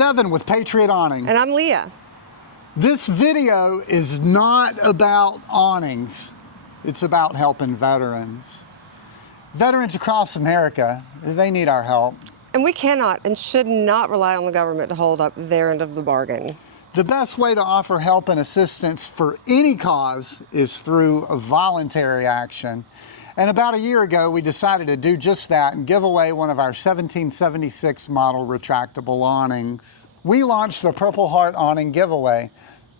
Devin with Patriot Awning. And I'm Leah. This video is not about awnings. It's about helping veterans. Veterans across America, they need our help. And we cannot and should not rely on the government to hold up their end of the bargain. The best way to offer help and assistance for any cause is through a voluntary action. And about a year ago, we decided to do just that and give away one of our 1776 model retractable awnings. We launched the Purple Heart Awning giveaway.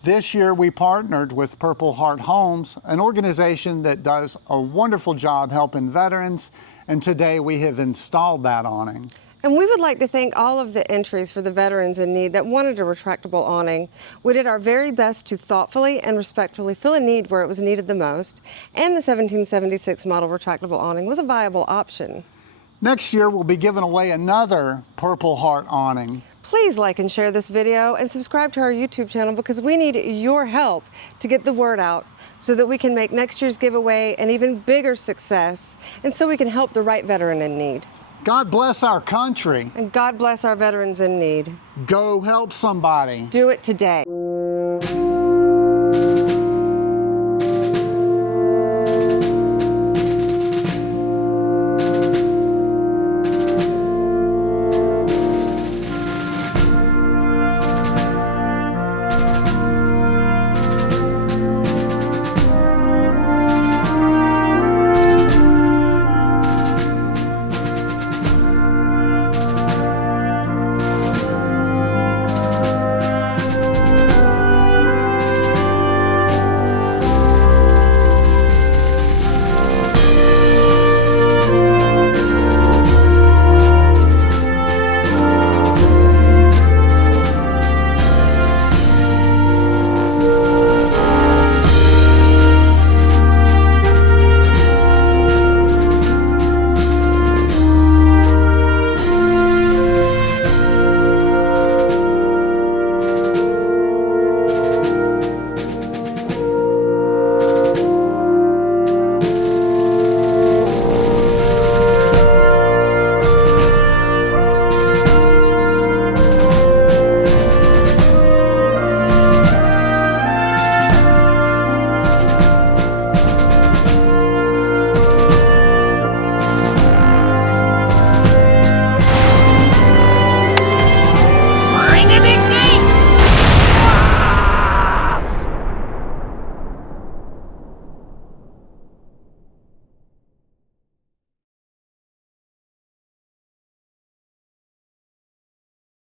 This year, we partnered with Purple Heart Homes, an organization that does a wonderful job helping veterans, and today we have installed that awning. And we would like to thank all of the entries for the veterans in need that wanted a retractable awning. We did our very best to thoughtfully and respectfully fill a need where it was needed the most, and the 1776 model retractable awning was a viable option. Next year, we'll be giving away another Purple Heart Awning. Please like and share this video and subscribe to our YouTube channel because we need your help to get the word out so that we can make next year's giveaway an even bigger success and so we can help the right veteran in need. God bless our country. And God bless our veterans in need. Go help somebody. Do it today.